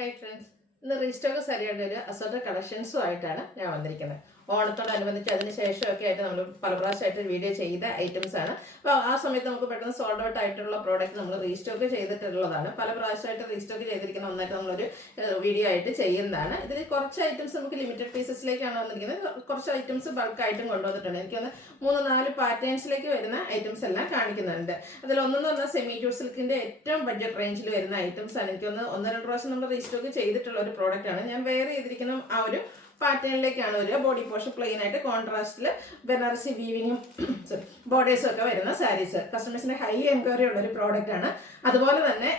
Hi friends, ഇന്ന് restock സാരിയുടെ ഒരു അസോർട്ട് കളക്ഷൻസുമായിട്ടാണ് ഞാൻ വന്നിരിക്കുന്നത്. ഓണത്തോടനുബന്ധിച്ച് അതിന് ശേഷമൊക്കെ ആയിട്ട് നമ്മൾ പല പ്രാവശ്യമായിട്ട് വീഡിയോ ചെയ്ത ഐറ്റംസ് ആണ്. അപ്പോൾ ആ സമയത്ത് നമുക്ക് പെട്ടെന്ന് സോൾഡ് ഔട്ട് ആയിട്ടുള്ള പ്രോഡക്റ്റ് നമ്മൾ റീസ്റ്റോക്ക് ചെയ്തിട്ടുള്ളതാണ്. പല പ്രാവശ്യമായിട്ട് റീസ്റ്റോക്ക് ചെയ്തിരിക്കുന്ന ഒന്നായിട്ട് നമ്മളൊരു വീഡിയോ ആയിട്ട് ചെയ്യുന്നതാണ്. ഇതിൽ കുറച്ച് ഐറ്റംസ് നമുക്ക് ലിമിറ്റഡ് പീസസിലേക്കാണ് വന്നിരിക്കുന്നത്. കുറച്ച് ഐറ്റംസ് ബൾക്കായിട്ടും കൊണ്ടുവന്നിട്ടുണ്ട്. എനിക്കൊന്ന് 3-4 പാറ്റേൺസിലേക്ക് വരുന്ന ഐറ്റംസ് എല്ലാം കാണിക്കുന്നുണ്ട്. അതിലൊന്നെന്ന് പറഞ്ഞാൽ സെമി ജൂട്ട് സിൽക്കിന്റെ ഏറ്റവും ബഡ്ജറ്റ് റേഞ്ചിൽ വരുന്ന ഐറ്റംസ് ആണ്. എനിക്കൊന്ന് 1-2 പ്രാവശ്യം നമ്മൾ റീസ്റ്റോക്ക് ചെയ്തിട്ടുള്ള ഒരു പ്രോഡക്റ്റ് ആണ്. ഞാൻ വെയർ ചെയ്തിരിക്കുന്ന ആ ഒരു പാറ്റേണിലേക്കാണ് വരിക. ബോഡി പോർഷൻ പ്ലെയിൻ ആയിട്ട് കോൺട്രാസ്റ്റിൽ ബനാറസി വീവിങ്ങും ബോർഡേഴ്സും ഒക്കെ വരുന്ന സാരീസ്. കസ്റ്റമേഴ്സിന്റെ ഹൈ എൻക്വയറി ഉള്ള ഒരു പ്രോഡക്റ്റ് ആണ്. അതുപോലെ തന്നെ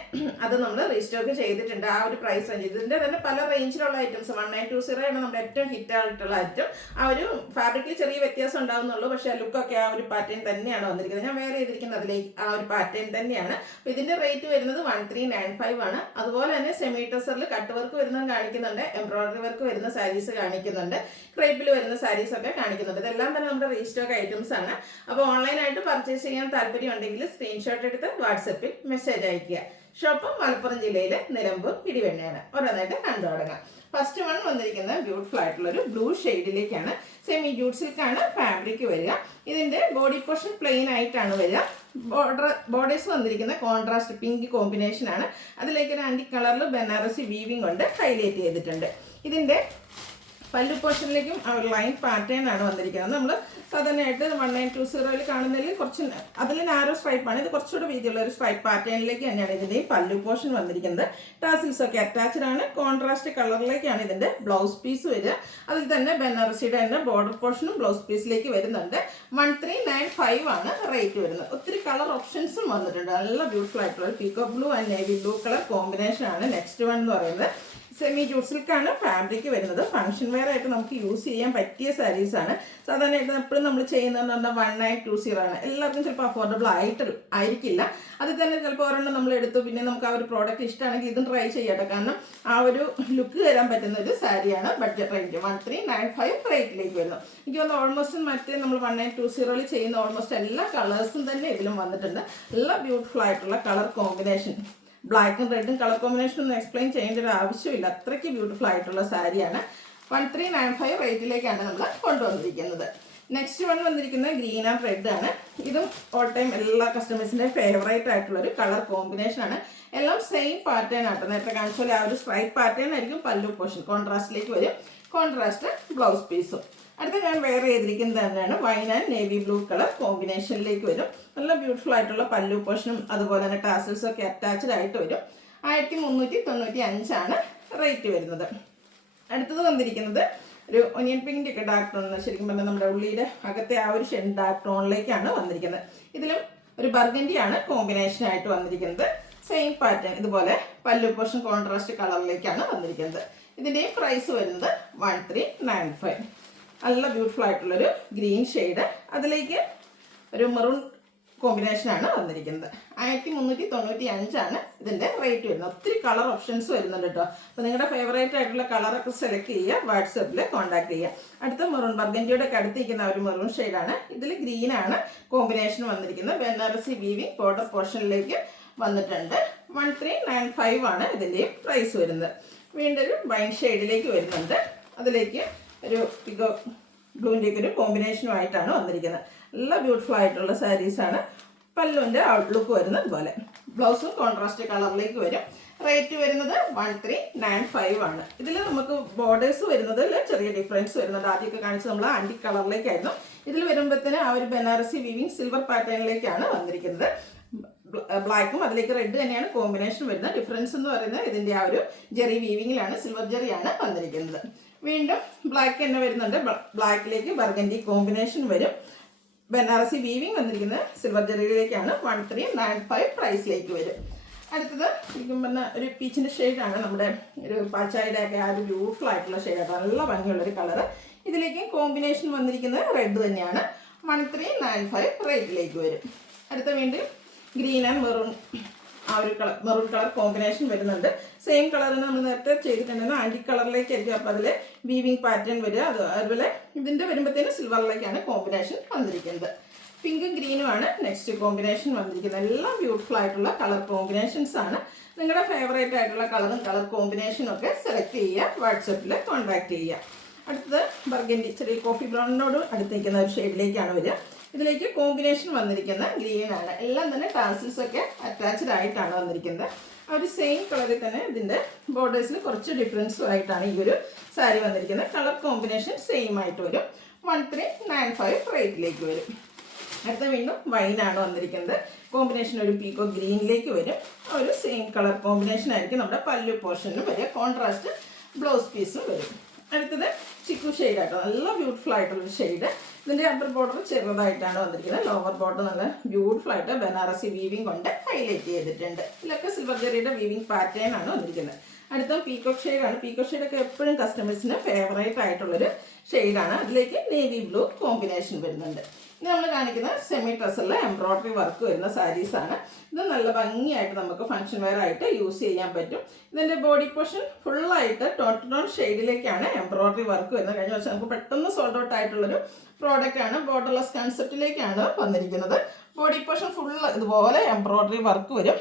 അത് നമ്മൾ റീസ്റ്റോക്ക് ചെയ്തിട്ടുണ്ട്. ആ ഒരു പ്രൈസ് റേഞ്ച് ഇതിന്റെ തന്നെ പല റേഞ്ചിലുള്ള ഐറ്റംസ് 1920 ആണ് നമ്മുടെ ഏറ്റവും ഹിറ്റ് ആയിട്ടുള്ള ഐറ്റം. ആ ഒരു ഫാബ്രിക്കിൽ ചെറിയ വ്യത്യാസം ഉണ്ടാവുന്നുള്ളൂ, പക്ഷേ ലുക്കൊക്കെ ആ ഒരു പാറ്റേൺ തന്നെയാണ് വന്നിരിക്കുന്നത്. ഞാൻ വേറെ ചെയ്തിരിക്കുന്നത് അതിലേക്ക് ആ ഒരു പാറ്റേൺ തന്നെയാണ്. അപ്പോൾ ഇതിന്റെ റേറ്റ് വരുന്നത് 1395 ആണ്. അതുപോലെ തന്നെ സെമി ടസറിൽ കട്ട് വർക്ക് വരുന്നത് കാണിക്കുന്നുണ്ട്, എംബ്രോയിഡറി വർക്ക് വരുന്ന സാരീസ് കാണിക്കുന്നുണ്ട്, ക്രേപ്പിൽ വരുന്ന സാരീസ് ഒക്കെ കാണിക്കുന്നുണ്ട്. ഇതെല്ലാം തന്നെ നമ്മുടെ റീസ്റ്റോക്ക് ഐറ്റംസ് ആണ്. അപ്പോൾ ഓൺലൈനായിട്ട് പർച്ചേസ് ചെയ്യാൻ താല്പര്യം ഉണ്ടെങ്കിൽ സ്ക്രീൻഷോട്ട് എടുത്ത് വാട്സപ്പിൽ മെസ്സേജ് അയക്കുക. ഷോപ്പ് മലപ്പുറം ജില്ലയിലെ നിലമ്പൂർ ഇടിവെണ്ണയാണ്. ഓരോന്നായിട്ട് കണ്ടു തുടങ്ങാം. ഫസ്റ്റ് വൺ വന്നിരിക്കുന്നത് ബ്യൂട്ടിഫുൾ ആയിട്ടുള്ള ഒരു ബ്ലൂ ഷെയ്ഡിലേക്കാണ്. സെമി ജൂട്ട് സിൽക്കാണ് ഫാബ്രിക് വരിക. ഇതിന്റെ ബോഡി പോർഷൻ പ്ലെയിൻ ആയിട്ടാണ് വരിക. ബോർഡേഴ്സ് വന്നിരിക്കുന്ന കോൺട്രാസ്റ്റ് പിങ്ക് കോമ്പിനേഷൻ ആണ്. അതിലേക്ക് ഒരു ആന്റി കളറിൽ ബനാറസി വീവിംഗ് കൊണ്ട് ഹൈലൈറ്റ് ചെയ്തിട്ടുണ്ട്. ഇതിന്റെ പല്ലു പോർഷനിലേക്കും ആ ഒരു ലൈൻ പാറ്റേൺ ആണ് വന്നിരിക്കുന്നത്. നമ്മൾ സാധാരണയായിട്ട് 1920 കാണുന്നതിൽ കുറച്ച് അതിൽ നാരോ സ്ട്രൈപ്പാണ്. ഇത് കുറച്ചുകൂടെ വീതിയുള്ള ഒരു സ്ട്രൈപ്പ് പാറ്റേണിലേക്ക് തന്നെയാണ് ഇതിൻ്റെയും പല്ലു പോർഷൻ വന്നിരിക്കുന്നത്. ടാസിൽസ് ഒക്കെ അറ്റാച്ച്ഡ് ആണ്. കോൺട്രാസ്റ്റ് കളറിലേക്കാണ് ഇതിൻ്റെ ബ്ലൗസ് പീസ് വരിക. അതിൽ തന്നെ ബനാറസിയുടെ തന്നെ ബോർഡർ പോർഷനും ബ്ലൗസ് പീസിലേക്ക് വരുന്നുണ്ട്. 1395 ആണ് റേറ്റ് വരുന്നത്. ഒത്തിരി കളർ ഓപ്ഷൻസും വന്നിട്ടുണ്ട്. നല്ല ബ്യൂട്ടിഫുൾ ആയിട്ടുള്ള പീക്കോ blue and navy blue colour combination ആണ് നെക്സ്റ്റ് വൺ എന്ന് പറയുന്നത്. സെമി ജൂട്ട് സിൽക്കാണ് ഫാബ്രിക് വരുന്നത്. ഫംഗ്ഷൻ വെയർ ആയിട്ട് നമുക്ക് യൂസ് ചെയ്യാൻ പറ്റിയ സാരീസ് ആണ്. സാധാരണയായിട്ട് എപ്പോഴും നമ്മൾ ചെയ്യുന്നതെന്ന് പറഞ്ഞാൽ 1920 ആണ്. എല്ലാവർക്കും ചിലപ്പോൾ അഫോർഡബിൾ ആയിരിക്കില്ല. അതിൽ തന്നെ ചിലപ്പോൾ ഒരെണ്ണം നമ്മൾ എടുത്തു, പിന്നെ നമുക്ക് ആ ഒരു പ്രോഡക്റ്റ് ഇഷ്ടമാണെങ്കിൽ ഇതും ട്രൈ ചെയ്യട്ടെ. കാരണം ആ ഒരു ലുക്ക് തരാൻ പറ്റുന്ന ഒരു സാരിയാണ്. ബഡ്ജറ്റ് റേഞ്ച് 1395 റേറ്റിലേക്ക് വരുന്നത്. എനിക്ക് തോന്നുന്നു ഓൾമോസ്റ്റ് മറ്റേ നമ്മൾ 1920 ചെയ്യുന്ന ഓൾമോസ്റ്റ് എല്ലാ കളേഴ്സും തന്നെ ഇതിലും വന്നിട്ടുണ്ട്. എല്ലാ ബ്യൂട്ടിഫുൾ ആയിട്ടുള്ള കളർ കോമ്പിനേഷൻ. ബ്ലാക്കും റെഡും കളർ കോമ്പിനേഷൻ ഒന്നും എക്സ്പ്ലെയിൻ ചെയ്യേണ്ട ഒരു ആവശ്യമില്ല. അത്രയ്ക്ക് ബ്യൂട്ടിഫുൾ ആയിട്ടുള്ള സാരിയാണ്. 1395 റേറ്റിലേക്കാണ് നമ്മൾ കൊണ്ടുവന്നിരിക്കുന്നത്. നെക്സ്റ്റ് വൺ വന്നിരിക്കുന്നത് ഗ്രീൻ ആൻഡ് റെഡ് ആണ്. ഇതും ഓൾ ടൈം എല്ലാ കസ്റ്റമേഴ്സിൻ്റെ ഫേവറേറ്റ് ആയിട്ടുള്ള ഒരു കളർ കോമ്പിനേഷൻ ആണ്. എല്ലാം സെയിം പാറ്റേൺ ആട്ടോ. നേരത്തെ കാണിച്ച പോലെ ആ ഒരു സ്ട്രൈപ്പ് പാറ്റേൺ ആയിരിക്കും പല്ലു പോർഷൻ. കോൺട്രാസ്റ്റിലേക്ക് വരും. കോൺട്രാസ്റ്റ് ബ്ലൗസ് പീസും. അടുത്ത ഞാൻ വെയർ ചെയ്തിരിക്കുന്നത് തന്നെയാണ് wine and navy blue colour കോമ്പിനേഷനിലേക്ക് വരും. നല്ല ബ്യൂട്ടിഫുൾ ആയിട്ടുള്ള പല്ലു പോർഷനും അതുപോലെ തന്നെ ടാസൽസും ഒക്കെ അറ്റാച്ച്ഡ് ആയിട്ട് വരും. 1395 ആണ് റേറ്റ് വരുന്നത്. അടുത്തത് വന്നിരിക്കുന്നത് ഒരു ഒനിയൻ പിങ്കിൻ്റെ ഒക്കെ ഡാർക്ക് ടോൺ. ശരിക്കും പറഞ്ഞാൽ നമ്മുടെ ഉള്ളിയുടെ അകത്തെ ആ ഒരു ഡാർക്ക് ടോണിലേക്കാണ് വന്നിരിക്കുന്നത്. ഇതിലും ഒരു ബർഗൻഡിയാണ് കോമ്പിനേഷൻ ആയിട്ട് വന്നിരിക്കുന്നത്. സെയിം പാറ്റേൺ ഇതുപോലെ പല്ലു പോർഷൻ കോൺട്രാസ്റ്റ് കളറിലേക്കാണ് വന്നിരിക്കുന്നത്. ഇതിൻ്റെയും പ്രൈസ് വരുന്നത് 1395. നല്ല ബ്യൂട്ടിഫുൾ ആയിട്ടുള്ളൊരു ഗ്രീൻ ഷെയ്ഡ്, അതിലേക്ക് ഒരു മെറൂൺ കോമ്പിനേഷനാണ് വന്നിരിക്കുന്നത്. 1395 ആണ് ഇതിൻ്റെ റേറ്റ് വരുന്നത്. ഒത്തിരി കളർ ഓപ്ഷൻസ് വരുന്നുണ്ട് കേട്ടോ. അപ്പോൾ നിങ്ങളുടെ ഫേവറേറ്റ് ആയിട്ടുള്ള കളറൊക്കെ സെലക്ട് ചെയ്യുക, വാട്സപ്പിൽ കോൺടാക്ട് ചെയ്യുക. അടുത്ത മെറൂൺ ബർഗൻഡിയുടെ ഒക്കെ അടുത്തിരിക്കുന്ന ഒരു മെറൂൺ ഷെയ്ഡാണ്. ഇതിൽ ഗ്രീനാണ് കോമ്പിനേഷൻ വന്നിരിക്കുന്നത്. ബനാറസി വീവിംഗ് ബോർഡർ പോർഷനിലേക്ക് വന്നിട്ടുണ്ട്. 1395 ആണ് ഇതിൻ്റെയും പ്രൈസ് വരുന്നത്. വീണ്ടും ഒരു വൈൻ ഷെയ്ഡിലേക്ക് വരുന്നുണ്ട്. അതിലേക്ക് ഒരു പിക്കോ ബ്ലൂവിൻ്റെയൊക്കെ ഒരു കോമ്പിനേഷനുമായിട്ടാണ് വന്നിരിക്കുന്നത്. നല്ല ബ്യൂട്ടിഫുൾ ആയിട്ടുള്ള സാരീസാണ്. പല്ലുവിൻ്റെ ഔട്ട്ലുക്ക് വരുന്നത് പോലെ. ബ്ലൗസും കോൺട്രാസ്റ്റ് കളറിലേക്ക് വരും. റേറ്റ് വരുന്നത് 1395 ആണ്. ഇതിൽ നമുക്ക് ബോർഡേഴ്സ് വരുന്നതിൽ ചെറിയ ഡിഫറൻസ് വരുന്നുണ്ട്. ആദ്യമൊക്കെ കാണിച്ച് നമ്മൾ ആൻറ്റി കളറിലേക്കായിരുന്നു. ഇതിൽ വരുമ്പോഴത്തേന് ആ ഒരു ബനാറസി വീവിങ് സിൽവർ പാറ്റേണിലേക്കാണ് വന്നിരിക്കുന്നത്. ബ്ലാക്കും അതിലേക്ക് റെഡ് തന്നെയാണ് കോമ്പിനേഷൻ വരുന്നത്. ഡിഫറൻസ് എന്ന് പറയുന്നത് ഇതിൻ്റെ ആ ഒരു ജെറി വീവിങ്ങിലാണ്, സിൽവർ ജെറിയാണ് വന്നിരിക്കുന്നത്. വീണ്ടും ബ്ലാക്ക് തന്നെ വരുന്നുണ്ട്. ബ്ലാക്കിലേക്ക് ബർഗൻഡി കോമ്പിനേഷൻ വരും. ബനാറസി വീവിങ് വന്നിരിക്കുന്നത് സിൽവർ ജെറിയിലേക്കാണ്. 1395 പ്രൈസിലേക്ക് വരും. അടുത്തത് ശരിക്കും പറഞ്ഞാൽ ഒരു പീച്ചിൻ്റെ ഷെയ്ഡാണ്. നമ്മുടെ ഒരു പാച്ചായുടെ ഒക്കെ ആ ഒരു ബ്യൂട്ടിഫുൾ ആയിട്ടുള്ള ഷെയ്ഡാണ്. നല്ല ഭംഗിയുള്ളൊരു കളറ്. ഇതിലേക്ക് കോമ്പിനേഷൻ വന്നിരിക്കുന്നത് റെഡ് തന്നെയാണ്. 1395 റേറ്റിലേക്ക് വരും. അടുത്ത വീണ്ടും ഗ്രീൻ ആൻഡ് മെറൂൺ ആ ഒരു മെറൂൺ കളർ കോമ്പിനേഷൻ വരുന്നുണ്ട്. സെയിം കളർ നമ്മൾ നേരത്തെ ചെയ്തിട്ടുണ്ടെങ്കിൽ ആൻറ്റി കളറിലേക്കായിരിക്കും. അപ്പോൾ അതിൽ വീവിങ് പാറ്റേൺ വരിക. അതുപോലെ ഇതിൻ്റെ വരുമ്പോഴത്തേനും സിൽവറിലേക്കാണ് കോമ്പിനേഷൻ വന്നിരിക്കുന്നത്. പിങ്കും ഗ്രീനുമാണ് നെക്സ്റ്റ് കോമ്പിനേഷൻ വന്നിരിക്കുന്നത്. എല്ലാം ബ്യൂട്ടിഫുൾ ആയിട്ടുള്ള കളർ കോമ്പിനേഷൻസ് ആണ്. നിങ്ങളുടെ ഫേവറേറ്റ് ആയിട്ടുള്ള കളറും കളർ കോമ്പിനേഷനും ഒക്കെ സെലക്ട് ചെയ്യുക, വാട്സപ്പിൽ കോൺടാക്ട് ചെയ്യുക. അടുത്തത് ബർഗൻഡി, ചെറിയ കോഫി ബ്രൗണിനോട് അടുത്ത് നിൽക്കുന്ന ഒരു ഷെയ്ഡിലേക്കാണ് വരിക. ഇതിലേക്ക് കോമ്പിനേഷൻ വന്നിരിക്കുന്ന ഗ്രീൻ ആണ്. എല്ലാം തന്നെ ടാസിൽസ് ഒക്കെ അറ്റാച്ച്ഡ് ആയിട്ടാണ് വന്നിരിക്കുന്നത്. ആ ഒരു സെയിം കളറിൽ തന്നെ ഇതിൻ്റെ ബോർഡേഴ്സിൽ കുറച്ച് ഡിഫറൻസും ആയിട്ടാണ് ഈ ഒരു സാരി വന്നിരിക്കുന്നത്. കളർ കോമ്പിനേഷൻ സെയിം ആയിട്ട് വരും. 1395 റേറ്റിലേക്ക് വരും. അടുത്ത വീണ്ടും വൈനാണ് വന്നിരിക്കുന്നത്. കോമ്പിനേഷൻ ഒരു പീക്കോ ഗ്രീനിലേക്ക് വരും. ഒരു സെയിം കളർ കോമ്പിനേഷൻ ആയിരിക്കും നമ്മുടെ പല്ലു പോർഷനിലും വരിക. കോൺട്രാസ്റ്റ് ബ്ലൗസ് പീസും വരും. അടുത്തത് ചിക്കു ഷെയ്ഡാട്ടോ, നല്ല ബ്യൂട്ടിഫുൾ ആയിട്ടുള്ളൊരു ഷെയ്ഡ്. ഇതിൻ്റെ അപ്പർ ബോർഡർ ചെറുതായിട്ടാണ് വന്നിരിക്കുന്നത്. ലോവർ ബോർഡർ നല്ല ബ്യൂട്ടിഫുൾ ആയിട്ട് ബനാറസി വീവിങ് കൊണ്ട് ഹൈലൈറ്റ് ചെയ്തിട്ടുണ്ട്. ഇതിലൊക്കെ സിൽവർ ജെറിയുടെ വീവിങ് പാറ്റേൺ ആണ് വന്നിരിക്കുന്നത്. അടുത്ത പീക്കോക്ക് ഷെയ്ഡാണ്. പീക്കോക്ക് ഷെയ്ഡൊക്കെ എപ്പോഴും കസ്റ്റമേഴ്സിന് ഫേവറേറ്റ് ആയിട്ടുള്ളൊരു ഷെയ്ഡാണ്. അതിലേക്ക് നേവി ബ്ലൂ കോമ്പിനേഷൻ വരുന്നുണ്ട്. ഇത് നമ്മൾ കാണിക്കുന്ന സെമി ടസറിൽ എംബ്രോയ്ഡറി വർക്ക് വരുന്ന സാരീസാണ്. ഇത് നല്ല ഭംഗിയായിട്ട് നമുക്ക് ഫംഗ്ഷൻ വെയർ ആയിട്ട് യൂസ് ചെയ്യാൻ പറ്റും. ഇതിൻ്റെ ബോഡി പോർഷൻ ഫുള്ളായിട്ട് ടോൺ ഷെയ്ഡിലേക്കാണ് എംബ്രോയ്ഡറി വർക്ക് വരുന്നത്. കഴിഞ്ഞ വർഷം നമുക്ക് പെട്ടെന്ന് സോൾഡ് ഔട്ട് ആയിട്ടുള്ളൊരു പ്രോഡക്റ്റാണ്. ബോർഡർലെസ് കൺസെപ്റ്റിലേക്കാണ് വന്നിരിക്കുന്നത്. ബോഡി പോർഷൻ ഫുള്ള് ഇതുപോലെ എംബ്രോയ്ഡറി വർക്ക് വരും.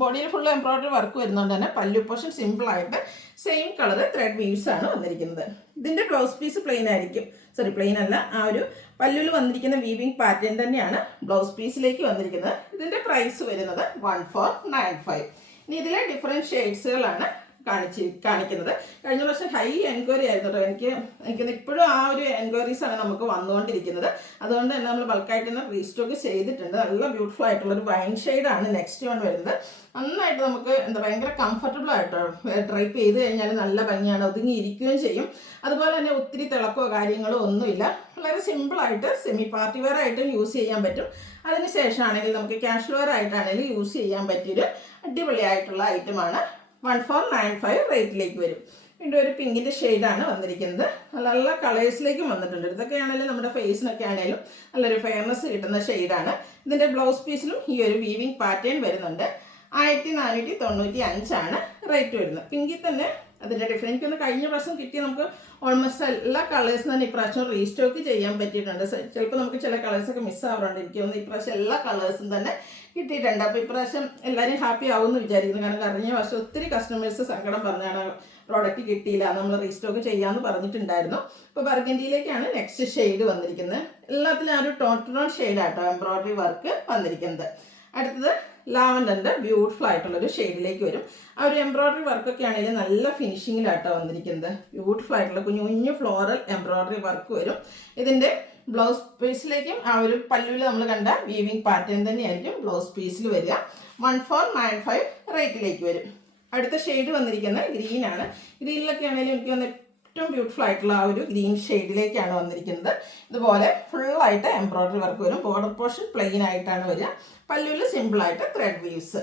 ബോഡിയിൽ ഫുൾ എംബ്രോയ്ഡറി വർക്ക് വരുന്നതുകൊണ്ട് തന്നെ പല്ലു പോർഷൻ സിമ്പിളായിട്ട് സെയിം കളർ ത്രെഡ് വീവ്സ് ആണ് വന്നിരിക്കുന്നത്. ഇതിൻ്റെ ബ്ലൗസ് പീസ് പ്ലെയിൻ ആയിരിക്കും. പ്ലെയിൻ അല്ല, ആ ഒരു പല്ലുവിൽ വന്നിരിക്കുന്ന വീവിങ് പാറ്റേൺ തന്നെയാണ് ബ്ലൗസ് പീസിലേക്ക് വന്നിരിക്കുന്നത്. ഇതിൻ്റെ പ്രൈസ് വരുന്നത് 1495. ഇനി ഇതിലെ ഡിഫറെൻറ്റ് ഷെയ്ഡ്സുകളാണ് കാണിക്കുന്നത്. കഴിഞ്ഞ വർഷം ഹൈ എൻക്വയറി ആയിരുന്നു കേട്ടോ. എനിക്ക് ഇപ്പോഴും ആ ഒരു എൻക്വയറീസാണ് നമുക്ക് വന്നുകൊണ്ടിരിക്കുന്നത്. അതുകൊണ്ട് തന്നെ നമ്മൾ ബൾക്കായിട്ട് തന്നെ റീസ്റ്റോക്ക് ചെയ്തിട്ടുണ്ട്. നല്ല ബ്യൂട്ടിഫുൾ ആയിട്ടുള്ളൊരു വൈൻ ഷെയ്ഡാണ് നെക്സ്റ്റ് വൺ വരുന്നത്. നന്നായിട്ട് നമുക്ക് ഭയങ്കര കംഫർട്ടബിൾ ആയിട്ടോ ഡ്രൈപ്പ് ചെയ്ത് കഴിഞ്ഞാൽ നല്ല ഭംഗിയാണ്, ഒതുങ്ങിയിരിക്കുകയും ചെയ്യും. അതുപോലെ തന്നെ ഒത്തിരി തിളക്കോ കാര്യങ്ങളോ ഒന്നുമില്ല. വളരെ സിമ്പിളായിട്ട് സെമി പാർട്ടി വെയർ ആയിട്ടും യൂസ് ചെയ്യാൻ പറ്റും. അതിന് ശേഷമാണെങ്കിൽ നമുക്ക് കാഷ്വൽ വെയർ ആയിട്ടാണെങ്കിലും യൂസ് ചെയ്യാൻ പറ്റിയൊരു അടിപൊളിയായിട്ടുള്ള ഐറ്റമാണ്. 1495 റേറ്റിലേക്ക് വരും. വീണ്ടും ഒരു പിങ്കിൻ്റെ ഷെയ്ഡാണ് വന്നിരിക്കുന്നത്. നല്ല കളേഴ്സിലേക്കും വന്നിട്ടുണ്ട്. ഇതൊക്കെ ആണെങ്കിലും നമ്മുടെ ഫേസിനൊക്കെ ആണെങ്കിലും നല്ലൊരു ഫെയർനെസ് കിട്ടുന്ന ഷെയ്ഡാണ്. ഇതിൻ്റെ ബ്ലൗസ് പീസിലും ഈ ഒരു വീവിങ് പാറ്റേൺ വരുന്നുണ്ട്. 1495 റേറ്റ് വരുന്നത്. പിങ്കിൽ തന്നെ അതിൻ്റെ ഡിഫറൻസ് ഒന്ന് കഴിഞ്ഞ പ്രാവശ്യം കിട്ടിയ നമുക്ക് ഓൾമോസ്റ്റ് എല്ലാ കളേഴ്സും തന്നെ ഇപ്രാവശ്യം റീസ്റ്റോക്ക് ചെയ്യാൻ പറ്റിയിട്ടുണ്ട്. ചിലപ്പോൾ നമുക്ക് ചില കളേഴ്സൊക്കെ മിസ്സാവാറുണ്ട്. എനിക്ക് തോന്നുന്നു ഇപ്രാവശ്യം എല്ലാ കളേഴ്സും തന്നെ കിട്ടിയിട്ടുണ്ട്. അപ്പോൾ ഇപ്രാവശ്യം എല്ലാവരും ഹാപ്പി ആവുമെന്ന് വിചാരിക്കുന്നു. കാരണം കഴിഞ്ഞ വർഷം ഒത്തിരി കസ്റ്റമേഴ്സ് സങ്കടം പറഞ്ഞാണ് പ്രോഡക്റ്റ് കിട്ടിയില്ല, നമ്മൾ റീസ്റ്റോക്ക് ചെയ്യാമെന്ന് പറഞ്ഞിട്ടുണ്ടായിരുന്നു. ഇപ്പോൾ ബർഗൻഡിയിലേക്കാണ് നെക്സ്റ്റ് ഷെയ്ഡ് വന്നിരിക്കുന്നത്. എല്ലാത്തിലും ആ ഒരു ടോൺ ഷെയ്ഡാട്ടോ എംബ്രോയ്ഡറി വർക്ക് വന്നിരിക്കുന്നത്. അടുത്തത് ലാവൻഡറിൻ്റെ ബ്യൂട്ടിഫുൾ ആയിട്ടുള്ളൊരു ഷെയ്ഡിലേക്ക് വരും. ആ ഒരു എംബ്രോയ്ഡറി വർക്കൊക്കെ ആണെങ്കിലും നല്ല ഫിനിഷിങ്ങിലാട്ടോ വന്നിരിക്കുന്നത്. ബ്യൂട്ടിഫുൾ ആയിട്ടുള്ള കുഞ്ഞു ഫ്ലോറൽ എംബ്രോയ്ഡറി വർക്ക് വരും. ഇതിൻ്റെ ബ്ലൗസ് പീസിലേക്കും ആ ഒരു പല്ലുവിൽ നമ്മൾ കണ്ട വീവിങ് പാറ്റേൺ തന്നെയായിരിക്കും ബ്ലൗസ് പീസിൽ വരിക. 1495 റേറ്റിലേക്ക് വരും. അടുത്ത ഷെയ്ഡ് വന്നിരിക്കുന്നത് ഗ്രീനാണ്. ഗ്രീനിലൊക്കെ ആണെങ്കിലും എനിക്ക് വന്ന് ഏറ്റവും ബ്യൂട്ടിഫുൾ ആയിട്ടുള്ള ആ ഒരു ഗ്രീൻ ഷെയ്ഡിലേക്കാണ് വന്നിരിക്കുന്നത്. ഇതുപോലെ ഫുള്ളായിട്ട് എംബ്രോയ്ഡറി വർക്ക് വരും. ബോർഡർ പോർഷൻ പ്ലെയിൻ ആയിട്ടാണ് വരിക. പല്ലുവിൽ സിമ്പിളായിട്ട് ത്രെഡ് വീവ്സ്.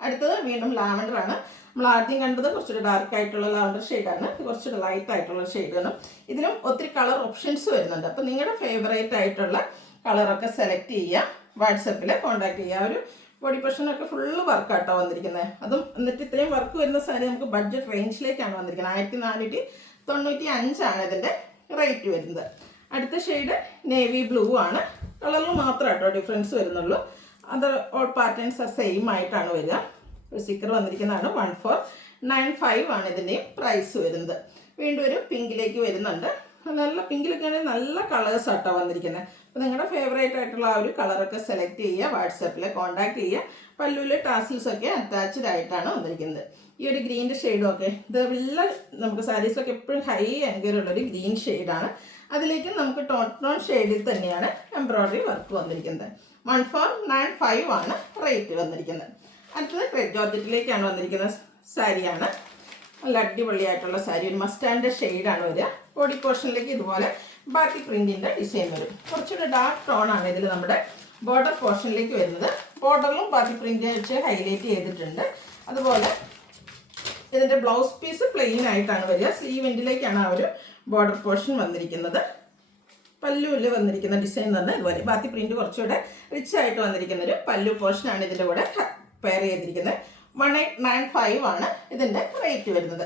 അടുത്തത് വീണ്ടും ലാവൻഡറാണ്. നമ്മൾ ആദ്യം കണ്ടത് കുറച്ചൊരു ഡാർക്ക് ആയിട്ടുള്ള ലാവൻഡർ ഷെയ്ഡാണ്. കുറച്ചൊരു ലൈറ്റ് ആയിട്ടുള്ള ഷെയ്ഡാണ്. ഇതിലും ഒത്തിരി കളർ ഓപ്ഷൻസ് വരുന്നുണ്ട്. അപ്പോൾ നിങ്ങളുടെ ഫേവറേറ്റ് ആയിട്ടുള്ള കളറൊക്കെ സെലക്ട് ചെയ്യുക, വാട്സപ്പിൽ കോൺടാക്ട് ചെയ്യുക. ഒരു ബോഡി പോർഷനൊക്കെ ഫുള്ള് വർക്കാട്ടോ വന്നിരിക്കുന്നത്. അതും എന്നിട്ട് ഇത്രയും വർക്ക് വരുന്ന സാരി നമുക്ക് ബഡ്ജറ്റ് റേഞ്ചിലേക്കാണ് വന്നിരിക്കുന്നത്. 1495 ഇതിൻ്റെ റേറ്റ് വരുന്നത്. അടുത്ത ഷെയ്ഡ് നേവി ബ്ലൂ ആണ്. കളറിൽ മാത്രമേ കേട്ടോ ഡിഫറൻസ് വരുന്നുള്ളൂ. അത് ഓൾ പാറ്റേൺസ് സെയിം ആയിട്ടാണ് വരിക. ഒരു സ്റ്റിക്കർ വന്നിരിക്കുന്നതാണ്. 1495 ആണ് ഇതിൻ്റെയും പ്രൈസ് വരുന്നത്. വീണ്ടും ഒരു പിങ്കിലേക്ക് വരുന്നുണ്ട്. നല്ല പിങ്കിലൊക്കെ ആണെങ്കിൽ നല്ല കളേഴ്സ് ആട്ടോ വന്നിരിക്കുന്നത്. അപ്പോൾ നിങ്ങളുടെ ഫേവറേറ്റ് ആയിട്ടുള്ള ആ ഒരു കളറൊക്കെ സെലക്ട് ചെയ്യുക, വാട്സപ്പിൽ കോൺടാക്ട് ചെയ്യുക. പല്ലുവിൽ ടാസിൽസൊക്കെ അറ്റാച്ച്ഡ് ആയിട്ടാണ് വന്നിരിക്കുന്നത്. ഈ ഒരു ഗ്രീൻ്റെ ഷെയ്ഡും ഒക്കെ ഇത് എല്ലാം നമുക്ക് സാരീസിലൊക്കെ എപ്പോഴും ഹൈ എൻക്വയറി ഉള്ളൊരു ഗ്രീൻ ഷെയ്ഡാണ്. അതിലേക്ക് നമുക്ക് ടോൺ ഷെയ്ഡിൽ തന്നെയാണ് എംബ്രോയ്ഡറി വർക്ക് വന്നിരിക്കുന്നത്. 1495 ആണ് റേറ്റ് വന്നിരിക്കുന്നത്. അടുത്തത് ക്രേപ്പ് ജോർജറ്റിലേക്കാണ് വന്നിരിക്കുന്ന സാരിയാണ്. നല്ല അടിപൊളിയായിട്ടുള്ള സാരി. ഒരു മസ്റ്റാൻഡ് ഷെയ്ഡാണ് വരിക. ബോഡി പോർഷനിലേക്ക് ഇതുപോലെ ബാക്കി പ്രിൻറ്റിൻ്റെ ഡിസൈൻ വരും. കുറച്ചുകൂടി ഡാർക്ക് ടോണാണ് ഇതിൽ നമ്മുടെ ബോർഡർ പോർഷനിലേക്ക് വരുന്നത്. ബോർഡറിലും ബാക്കി പ്രിൻറ്റ് വെച്ച് ഹൈലൈറ്റ് ചെയ്തിട്ടുണ്ട്. അതുപോലെ ഇതിൻ്റെ ബ്ലൗസ് പീസ് പ്ലെയിൻ ആയിട്ടാണ് വരിക. സ്ലീവ് എൻഡിലേക്കാണ് ആ ഒരു ബോർഡർ പോർഷൻ വന്നിരിക്കുന്നത്. പല്ലുവിൽ വന്നിരിക്കുന്ന ഡിസൈൻ തന്നെ ഇതുപോലെ ബാക്കി പ്രിൻറ്റ് കുറച്ചുകൂടെ റിച്ച് ആയിട്ട് വന്നിരിക്കുന്നൊരു പല്ലു പോർഷനാണ് ഇതിൻ്റെ കൂടെ പെയർ ചെയ്തിരിക്കുന്നത്. 1895 ആണ് ഇതിൻ്റെ റേറ്റ് വരുന്നത്.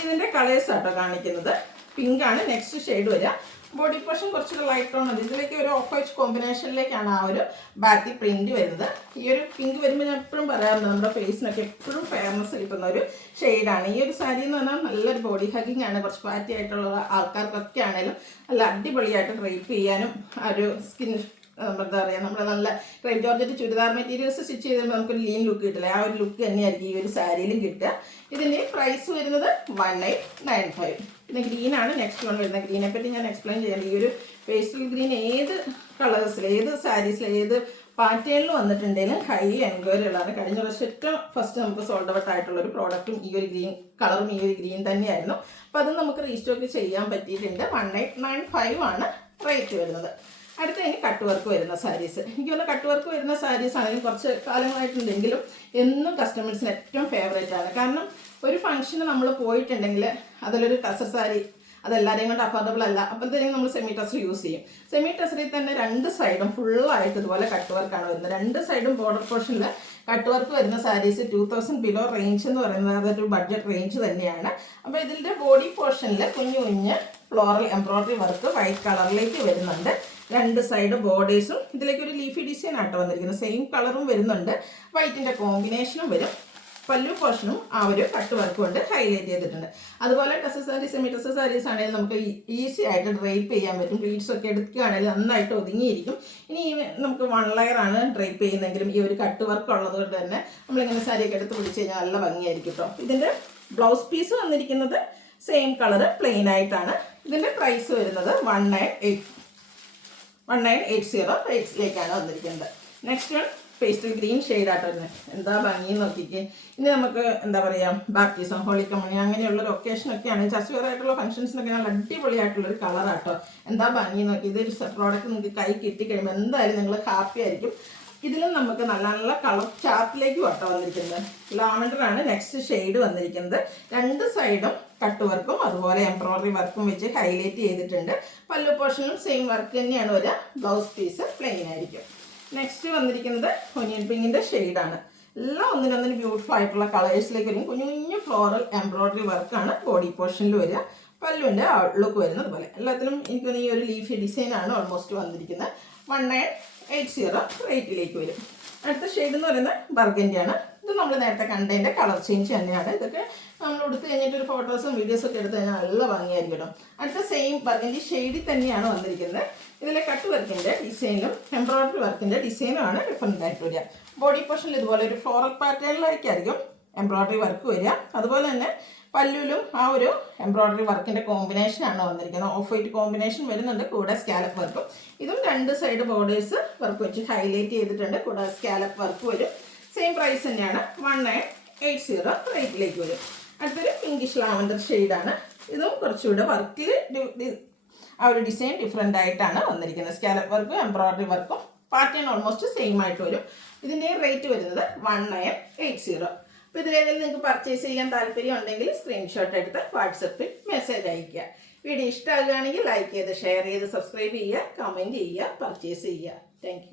ഇതിൻ്റെ കളേഴ്സ് ആട്ടോ കാണിക്കുന്നത്. പിങ്കാണ് നെക്സ്റ്റ് ഷെയ്ഡ് വരിക. ബോഡി പോർഷൻ കുറച്ചൊരു ലൈറ്റ് ടോൺ ഉണ്ട്. ഇതിലേക്ക് ഒരു ഓഫ് വൈറ്റ് കോമ്പിനേഷനിലേക്കാണ് ആ ഒരു ബാക്കി പ്രിന്റ് വരുന്നത്. ഈ ഒരു പിങ്ക് വരുമ്പോൾ ഞാൻ എപ്പോഴും പറയാറുണ്ട്, നമ്മുടെ ഫേസിനൊക്കെ എപ്പോഴും ഫെയർനെസ് കിട്ടുന്ന ഒരു ഷെയ്ഡാണ്. ഈ ഒരു സാരി എന്ന് പറഞ്ഞാൽ നല്ലൊരു ബോഡി ഹഗിങ് ആണ്. കുറച്ച് ഫാറ്റി ആയിട്ടുള്ള ആൾക്കാർക്കൊക്കെ ആണെങ്കിലും നല്ല അടിപൊളിയായിട്ട് ഡ്രൈപ്പ് ചെയ്യാനും ആ ഒരു സ്കിൻ എന്താ പറയുക, നമ്മൾ നല്ല crepe georgette churidar materials stitch ചെയ്തുമ്പോൾ നമുക്കൊരു ലീൻ ലുക്ക് കിട്ടില്ല. ആ ഒരു ലുക്ക് തന്നെയായിരിക്കും ഈ ഒരു സാരിയിലും കിട്ടുക. ഇതിൻ്റെ പ്രൈസ് വരുന്നത് 1895. പിന്നെ ഗ്രീനാണ് നെക്സ്റ്റ് വൺ വരുന്നത്. ഗ്രീനെ പറ്റി ഞാൻ എക്സ്പ്ലെയിൻ ചെയ്യേണ്ടത്, ഈ ഒരു പേസ്റ്റൽ ഗ്രീൻ ഏത് കളേഴ്സിൽ, ഏത് സാരീസിൽ, ഏത് പാറ്റേണിൽ വന്നിട്ടുണ്ടെങ്കിലും ഹൈ എൻക്വയറി ഉള്ളതാണ്. കഴിഞ്ഞ പ്രാവശ്യം ഏറ്റവും ഫസ്റ്റ് നമുക്ക് സോൾഡ് ഔട്ട് ആയിട്ടുള്ള ഒരു പ്രോഡക്റ്റും ഈ ഒരു ഗ്രീൻ കളറും ഈ ഒരു ഗ്രീൻ തന്നെയായിരുന്നു. അപ്പോൾ അത് നമുക്ക് റീസ്റ്റോക്ക് ചെയ്യാൻ പറ്റിയിട്ടുണ്ട്. 1895 ആണ് റേറ്റ് വരുന്നത്. അടുത്ത ഇനി കട്ട് വർക്ക് വരുന്ന സാരീസ്. എനിക്ക് തോന്നുന്നു കട്ട് വർക്ക് വരുന്ന സാരീസ് ആണെങ്കിലും കുറച്ച് കാലങ്ങളായിട്ടുണ്ടെങ്കിലും എന്നും കസ്റ്റമേഴ്സിന് ഏറ്റവും ഫേവറേറ്റ് ആണ്. കാരണം ഒരു ഫംഗ്ഷന് നമ്മൾ പോയിട്ടുണ്ടെങ്കിൽ അതിലൊരു ടസർ സാരി അതെല്ലാവരെയും കൊണ്ട് അഫോർഡബിൾ അല്ല. അപ്പോഴത്തേക്കും നമ്മൾ സെമി ടസർ യൂസ് ചെയ്യും. സെമി ടസറിൽ തന്നെ രണ്ട് സൈഡും ഫുള്ളായിട്ട് ഇതുപോലെ കട്ട് വർക്കാണ് വരുന്നത്. രണ്ട് സൈഡും ബോർഡർ പോർഷനിൽ കട്ട് വർക്ക് വരുന്ന സാരീസ് 2000 ബിലോ റേഞ്ച് എന്ന് പറയുന്നത് അതൊരു ബഡ്ജറ്റ് റേഞ്ച് തന്നെയാണ്. അപ്പോൾ ഇതിൻ്റെ ബോഡി പോർഷനിൽ കുഞ്ഞു കുഞ്ഞ് ഫ്ലോറൽ എംബ്രോയ്ഡറി വർക്ക് വൈറ്റ് കളറിലേക്ക് വരുന്നുണ്ട്. രണ്ട് സൈഡ് ബോർഡേഴ്സും ഇതിലേക്ക് ഒരു ലീഫി ഡിസൈൻ ആട്ടോ വന്നിരിക്കുന്നത്. സെയിം കളറും വരുന്നുണ്ട്, വൈറ്റിൻ്റെ കോമ്പിനേഷനും വരും. പല്ലു പോർഷനും ആ ഒരു കട്ട് വർക്ക് കൊണ്ട് ഹൈലൈറ്റ് ചെയ്തിട്ടുണ്ട്. അതുപോലെ ടസർ സാരി, സെമി ടസർ സാരീസ് ആണെങ്കിൽ നമുക്ക് ഈസി ആയിട്ട് ഡ്രൈപ്പ് ചെയ്യാൻ പറ്റും. പ്ലീറ്റ്സ് ഒക്കെ എടുക്കുകയാണെങ്കിൽ നന്നായിട്ട് ഒതുങ്ങിയിരിക്കും. ഇനി നമുക്ക് 1 ലെയർ ആണ് ഡ്രൈപ്പ് ചെയ്യുന്നെങ്കിലും ഈ ഒരു കട്ട് വർക്ക് ഉള്ളത് കൊണ്ട് തന്നെ നമ്മളിങ്ങനെ സാരിയൊക്കെ എടുത്ത് പിടിച്ച് കഴിഞ്ഞാൽ നല്ല ഭംഗിയായിരിക്കും കേട്ടോ. ഇതിൻ്റെ ബ്ലൗസ് പീസ് വന്നിരിക്കുന്നത് സെയിം കളറ് പ്ലെയിൻ ആയിട്ടാണ്. ഇതിൻ്റെ പ്രൈസ് വരുന്നത് 1980 റേറ്റ്സിലേക്കാണ് വന്നിരിക്കുന്നത്. നെക്സ്റ്റ് വൺ പേസ്റ്റൽ ഗ്രീൻ ഷെയ്ഡാട്ടോ വരുന്നത്. എന്താ ഭംഗി നോക്കിക്ക്. ഇനി നമുക്ക് എന്താ പറയുക, ബാപ്റ്റിസം, ഹോളി കമ്മ്യൂണി അങ്ങനെയുള്ളൊരു ഒക്കേഷനൊക്കെയാണ്, ചർച്ച് വെയർ ആയിട്ടുള്ള ഫംഗ്ഷൻസിനൊക്കെ നല്ല അടിപൊളിയായിട്ടുള്ളൊരു കളറാട്ടോ. എന്താ ഭംഗി നോക്കി. ഇതൊരു പ്രോഡക്റ്റ് നിങ്ങൾക്ക് കൈ കിട്ടിക്കഴിയുമ്പോൾ എന്തായാലും നിങ്ങൾ ഹാപ്പി ആയിരിക്കും. ഇതിലും നമുക്ക് നല്ല നല്ല കളർ ചാർട്ടിലേക്ക് വട്ടം വന്നിരിക്കുന്നത്. ലാവൻഡർ ആണ് നെക്സ്റ്റ് ഷെയ്ഡ് വന്നിരിക്കുന്നത്. രണ്ട് സൈഡും കട്ട് വർക്കും അതുപോലെ എംബ്രോയ്ഡറി വർക്കും വെച്ച് ഹൈലൈറ്റ് ചെയ്തിട്ടുണ്ട്. പല്ലു പോർഷനിലും സെയിം വർക്ക് തന്നെയാണ് വരിക. ബ്ലൗസ് പീസ് പ്ലെയിൻ ആയിരിക്കും. നെക്സ്റ്റ് വന്നിരിക്കുന്നത് ഒനിയൻ പിങ്കിൻ്റെ ഷെയ്ഡാണ്. എല്ലാം ഒന്നിനൊന്നിന് ബ്യൂട്ടിഫുൾ ആയിട്ടുള്ള കളേഴ്സിലേക്ക് വരും. കുഞ്ഞു കുഞ്ഞു ഫ്ലോറൽ എംബ്രോയ്ഡറി വർക്കാണ് ബോഡി പോർഷനിൽ വരിക. പല്ലുവിൻ്റെ ഔട്ട്ലുക്ക് വരുന്നത് പോലെ എല്ലാത്തിലും എനിക്ക് ഈ ഒരു ലീഫി ഡിസൈനാണ് ഓൾമോസ്റ്റ് വന്നിരിക്കുന്നത്. 1980 റേറ്റിലേക്ക് വരും. അടുത്ത ഷെയ്ഡ് എന്ന് പറയുന്നത് ബർഗൻഡിയാണ്. ഇത് നമ്മൾ നേരത്തെ കണ്ടതിൻ്റെ കളർ ചേഞ്ച് തന്നെയാണ്. ഇതൊക്കെ നമ്മൾ എടുത്ത് കഴിഞ്ഞിട്ട് ഒരു ഫോട്ടോസും വീഡിയോസൊക്കെ എടുത്ത് കഴിഞ്ഞാൽ നല്ല ഭംഗിയായിരിക്കും കേട്ടോ. അടുത്ത സെയിം ബർഗൻഡി ഷെയ്ഡിൽ തന്നെയാണ് വന്നിരിക്കുന്നത്. ഇതിലെ കട്ട് വർക്കിൻ്റെ ഡിസൈനും എംബ്രോയ്ഡറി വർക്കിൻ്റെ ഡിസൈനുമാണ് ഡിഫറെൻ്റ് ആയിട്ട് വരിക. ബോഡി പോർഷനിൽ ഇതുപോലെ ഒരു ഫ്ലോറൽ പാറ്റേണിലായിരിക്കും എംബ്രോയ്ഡറി വർക്ക് വരിക. അതുപോലെ തന്നെ പല്ലുവിലും ആ ഒരു എംബ്രോയ്ഡറി വർക്കിൻ്റെ കോമ്പിനേഷനാണ് വന്നിരിക്കുന്നത്. ഓഫ് വൈറ്റ് കോമ്പിനേഷൻ വരുന്നുണ്ട്, കൂടെ സ്കാലപ്പ് വർക്കും. ഇതും രണ്ട് സൈഡ് ബോർഡേഴ്സ് വർക്ക് വെച്ച് ഹൈലൈറ്റ് ചെയ്തിട്ടുണ്ട്, കൂടെ സ്കാലപ്പ് വർക്ക് വരും. സെയിം പ്രൈസ് തന്നെയാണ്. 1980 റേറ്റിലേക്ക് വരും. അടുത്തൊരു പിങ്കിഷ് ലാവൻഡർ ഷെയ്ഡാണ്. ഇതും കുറച്ചുകൂടെ വർക്കിൽ ആ ഒരു ഡിസൈൻ ഡിഫറെൻ്റ് ആയിട്ടാണ് വന്നിരിക്കുന്നത്. സ്കാലപ്പ് വർക്കും എംബ്രോയ്ഡറി വർക്കും പാറ്റേൺ ഓൾമോസ്റ്റ് സെയിം ആയിട്ട് വരും. ഇതിൻ്റെ റേറ്റ് വരുന്നത് 1980. അപ്പോൾ ഇതിലേതെങ്കിലും നിങ്ങൾക്ക് പർച്ചേസ് ചെയ്യാൻ താല്പര്യം ഉണ്ടെങ്കിൽ സ്ക്രീൻഷോട്ട് എടുത്ത് വാട്സപ്പിൽ മെസ്സേജ് അയയ്ക്കുക. വീഡിയോ ഇഷ്ടമാകുകയാണെങ്കിൽ ലൈക്ക് ചെയ്ത് ഷെയർ ചെയ്ത് സബ്സ്ക്രൈബ് ചെയ്യുക, കമൻറ്റ് ചെയ്യുക, പർച്ചേസ് ചെയ്യുക. താങ്ക്